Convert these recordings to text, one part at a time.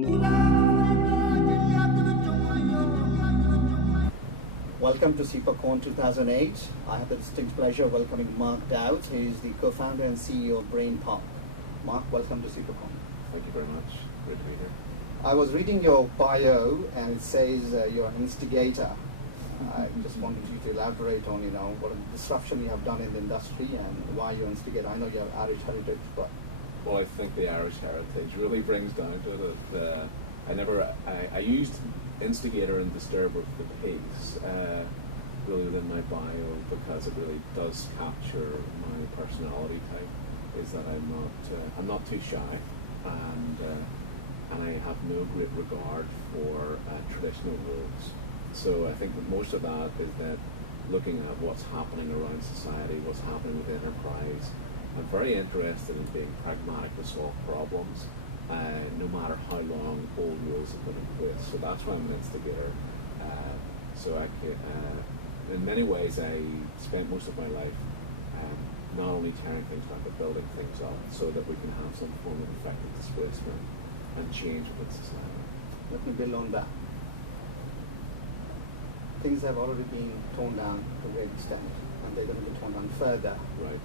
Welcome to SIPAcon 2008. I have the distinct pleasure of welcoming Mark Dowds. He is the co-founder and CEO of Brainpark. Mark, welcome to SIPAcon. Thank you very much. Great to be here. I was reading your bio and it says you're an instigator. I just wanted you to elaborate on, what a disruption you have done in the industry and why you're an instigator. I know you have Irish heritage, but... Well, I think the Irish heritage really brings down to it that I used instigator and disturber for the piece really within my bio because it really does capture my personality type. Is that I'm not too shy and I have no great regard for traditional rules. So I think that most of that is that looking at what's happening around society, what's happening with enterprise. I'm very interested in being pragmatic to solve problems, no matter how long old rules have been in place. So that's why I'm an instigator. In many ways, I spent most of my life not only tearing things down, but building things up so that we can have some form of effective displacement and change within society. Let me build on that. Things have already been torn down to a great extent, and they're going to be torn down further. Right.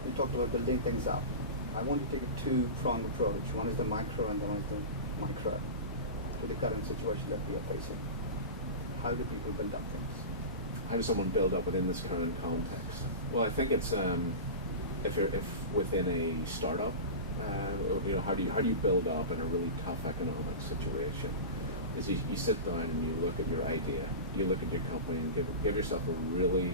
We talked about building things up. I want to take a two-pronged approach. One is the micro and one is the micro to the current situation that we are facing. How do people build up things? How does someone build up within this current context? Well, I think it's if within a startup, how do you build up in a really tough economic situation? Is you sit down and you look at your idea, you look at your company, and give yourself a really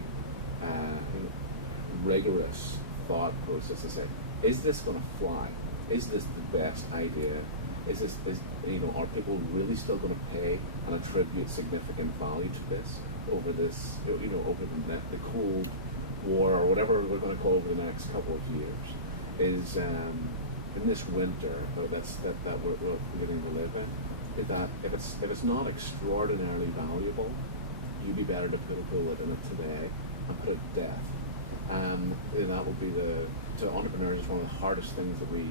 rigorous thought process to say, is this going to fly? Is this the best idea? Are people really still going to pay and attribute significant value to this over this, over the Cold War or whatever we're going to call over the next couple of years? Is in this winter that we're beginning to live in, is that if it's not extraordinarily valuable, you'd be better to put a bullet in it today and put it to death. That would be to entrepreneurs is one of the hardest things that we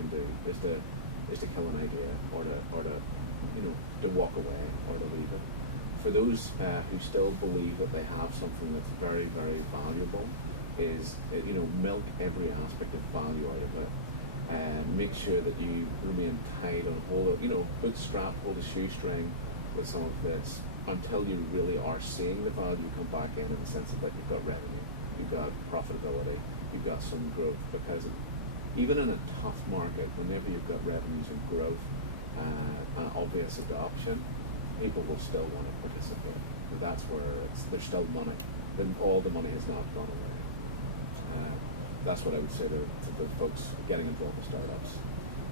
can do is to kill an idea or to walk away or to leave it. For those who still believe that they have something that's very, very valuable, is milk every aspect of value out of it. And make sure that you remain tight and hold a shoestring with some of this until you really are seeing the value come back in the sense that you've got revenue, you've got profitability, you've got some growth. Because even in a tough market, whenever you've got revenues and growth and obvious adoption, people will still want to participate. And that's where there's still money. Then all the money has not gone away. That's what I would say to the folks getting involved with startups.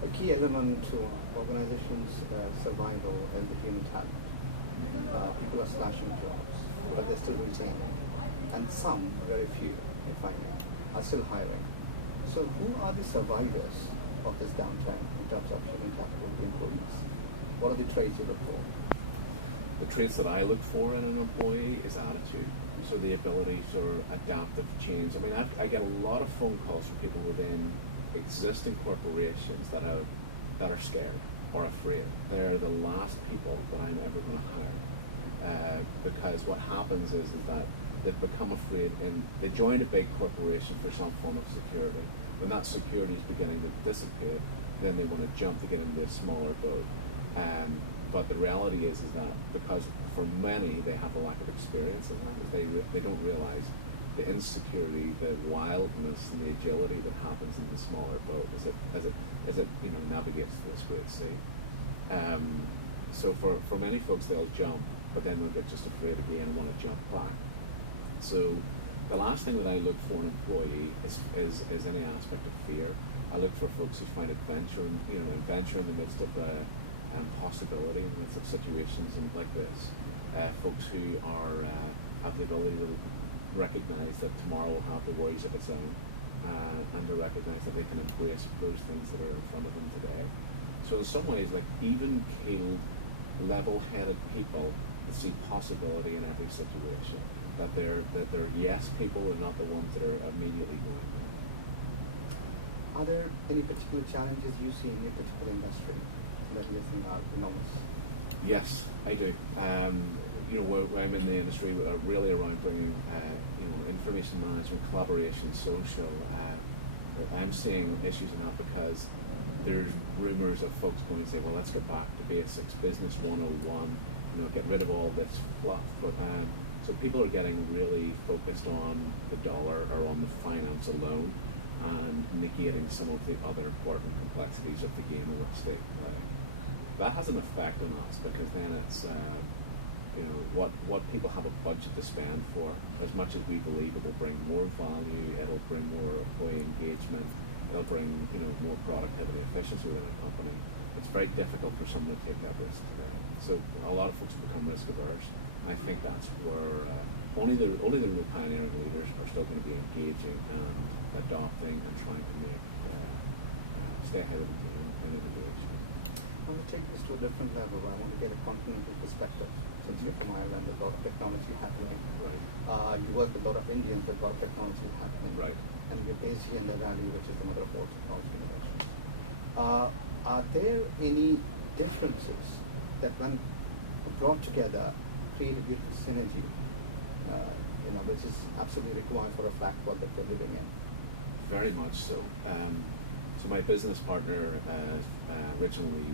A key element to organizations' survival is the human talent. People are slashing jobs, but they're still retaining. And some, very few, if I may, are still hiring. So who are the survivors of this downturn in terms of human capital to employees? What are the traits you look for? The traits that I look for in an employee is attitude. So the ability to adaptive change. I mean, I get a lot of phone calls from people within existing corporations that are scared or afraid. They're the last people that I'm ever going to hire because what happens is that they've become afraid and they join a big corporation for some form of security. When that security is beginning to dissipate, then they want to jump to get into a smaller boat. But the reality is that because for many they have a lack of experience in that, they don't realize the insecurity, the wildness, and the agility that happens in the smaller boat as it navigates through this great sea. So for many folks they'll jump, but then they'll get just afraid again and want to jump back. So the last thing that I look for in an employee is any aspect of fear. I look for folks who find adventure in the midst of possibility in the midst of situations like this. Folks who have the ability to recognize that tomorrow will have the worries of its own, and to recognize that they can embrace those things that are in front of them today. So in some ways, like even-keeled, level-headed people that see possibility in every situation. That they're yes people and not the ones that are immediately going there. Are there any particular challenges you see in your particular industry in that you think are enormous? Yes, I do. Where I'm in the industry, really around bringing, information management, collaboration, social. I'm seeing issues in that because there's rumours of folks going to say, well, let's get back to basics, business 101, get rid of all this fluff. But so people are getting really focused on the dollar or on the finance alone and negating some of the other important complexities of the game in which they play. That has an effect on us because then it's what people have a budget to spend for. As much as we believe it will bring more value, it'll bring more employee engagement, it'll bring more productivity, efficiency within a company. It's very difficult for someone to take that risk today. So a lot of folks become risk averse. I think that's where only the real pioneering leaders are still going to be engaging and adopting and trying to make stay ahead of the game and innovation. I want to take this to a different level. I want to get a continental perspective. Since you're from Ireland, there's a lot of technology happening. Right. You work with a lot of Indians, there's a lot of technology happening. Right. And you're based here in the Valley, which is the mother of all technology innovation. Are there any differences that, when brought together, create a beautiful synergy, which is absolutely required for a fact world that we're living in? Very much so. So my business partner, originally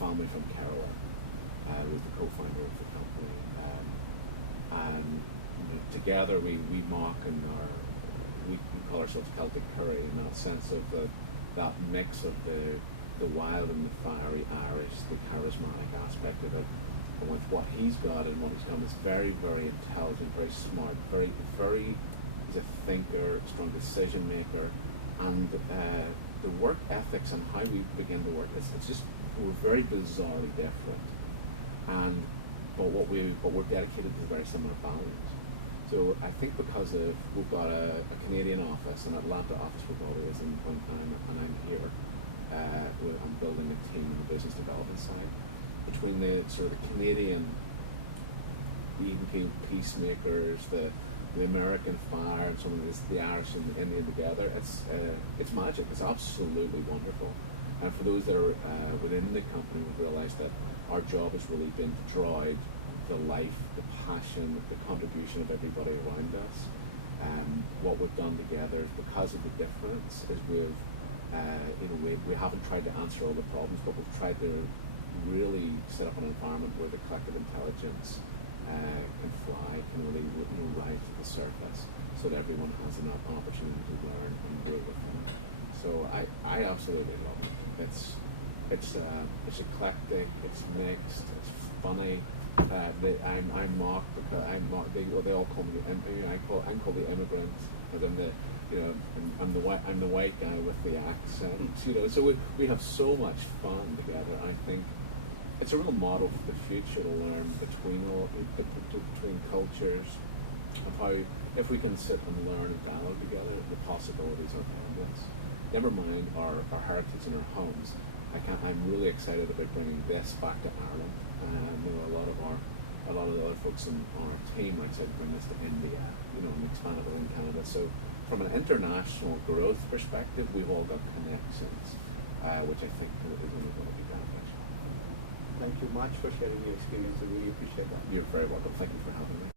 family from Kerala, was the co-founder of the company, and together we mock and we call ourselves Celtic Curry in that sense of that mix of the wild and the fiery Irish, the charismatic aspect of it, and with what he's got and what he's done is very, very intelligent, very smart, very, very, he's a thinker, strong decision maker, and the work ethics and how we begin to work, it's just, we're very bizarrely different. But we're dedicated to very similar values. So I think because we've got a Canadian office, an Atlanta office we've always in point time, and I'm here. I'm building a team on the business development side. Between the sort of the Canadian even peacemakers, the American fire, and some of the Irish and the Indian together, it's magic. It's absolutely wonderful. And for those that are within the company, we've realised that our job has really been to draw out the life, the passion, the contribution of everybody around us. What we've done together is, because of the difference, is we haven't tried to answer all the problems, but we've tried to really set up an environment where the collective intelligence can fly, can really rise to the surface, so that everyone has an opportunity to learn and grow with them. So I absolutely love it. It's eclectic, it's mixed, it's funny. I'm mocked because they all call me. I'm called the immigrant because I'm the white guy with the accent. So we have so much fun together. I think it's a real model for the future to learn between cultures, of how if we can sit and learn and dialogue together, the possibilities are endless. Never mind our heritage and our homes. I'm really excited about bringing this back to Ireland. A lot of the other folks in our team are excited to bring this to India, and expand it in Canada. So from an international growth perspective, we've all got connections, which I think is only going to be beneficial. Thank you much for sharing your experience. I really appreciate that. You're very welcome. Thank you for having me.